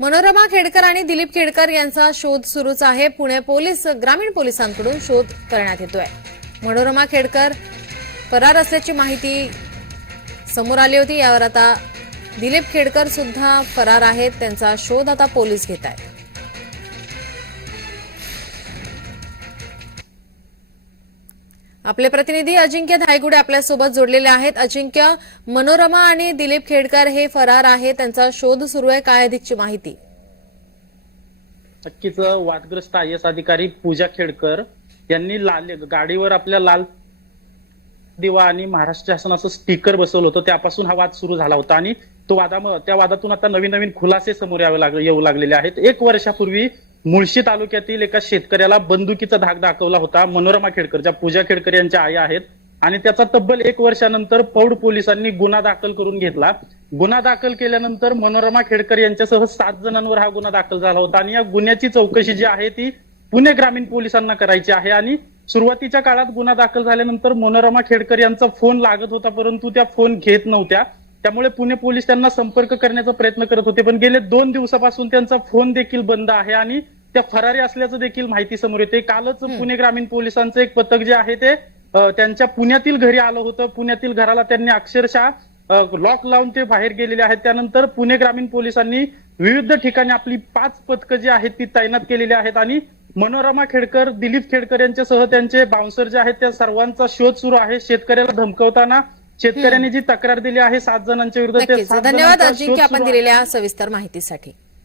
मनोरमा खेडकर आणि दिलीप खेडकर यांचा शोध सुरूच आहे. पुणे पोलीस ग्रामीण पोलिसांकडून शोध करण्यात येतोय. मनोरमा खेडकर फरार असल्याची माहिती समोर आली होती. यावर आता दिलीप खेडकर सुद्धा फरार आहेत. त्यांचा शोध आता पोलीस घेत आहेत. आपले प्रतिनिधी अजिंक्य धायगुडे आपल्यासोबत जोडलेले आहेत. अजिंक्य मनोरमा आणि दिलीप खेडकर हे फरार आहेत. त्यांचा शोध सुरू आहे. काय अधिकची माहिती? नक्कीच वादग्रस्त आय एस अधिकारी पूजा खेडकर यांनी लाल गाडीवर आपल्या लाल दिवा आणि महाराष्ट्र शासनाचं स्टिकर बसवलं होतं. त्यापासून हा वाद सुरू झाला होता आणि तो वादा त्या वादातून आता नवीन नवीन खुलासे समोर यावे लाग येऊ लागलेले आहेत. एक वर्षापूर्वी मुळशी तालुक्यातील एका शेतकऱ्याला बंदुकीचा धाक दाखवला होता. मनोरमा खेडकर ज्या पूजा खेडकर यांच्या आई आहेत. आणि त्याचा तब्बल एक वर्षानंतर पौड पोलिसांनी गुन्हा दाखल करून घेतला. गुन्हा दाखल केल्यानंतर मनोरमा खेडकर यांच्यासह सात जणांवर हा गुन्हा दाखल झाला होता. आणि या गुन्ह्याची चौकशी जी आहे ती पुणे ग्रामीण पोलिसांना करायची आहे. आणि सुरुवातीच्या काळात गुन्हा दाखल झाल्यानंतर मनोरमा खेडकर यांचा फोन लागत होता परंतु त्या फोन घेत नव्हत्या. त्यामुळे पुणे पोलीस त्यांना संपर्क करण्याचा प्रयत्न करत होते. पण गेले दोन दिवसापासून त्यांचा फोन देखील बंद आहे. आणि त्या फरारी असल्याचं देखील माहिती समोर येते. कालच पुणे ग्रामीण पोलिसांचं एक पथक जे आहे ते त्यांच्या पुण्यातील घरी आलं होतं. पुण्यातील घराला त्यांनी अक्षरशः लॉक लावून ते बाहेर गेलेले आहेत. त्यानंतर पुणे ग्रामीण पोलिसांनी विविध ठिकाणी आपली पाच पथकं जी आहेत ती तैनात केलेली आहेत. आणि मनोरमा खेडकर दिलीप खेडकर यांच्यासह त्यांचे बाउन्सर जे आहेत त्या सर्वांचा शोध सुरू आहे. शेतकऱ्याला धमकवताना शेतकऱ्यांनी जी तक्रार दिली आहे सात जणांच्या विरुद्ध धन्यवाद अजिंक्य आपण. दिलेल्या सविस्तर माहितीसाठी.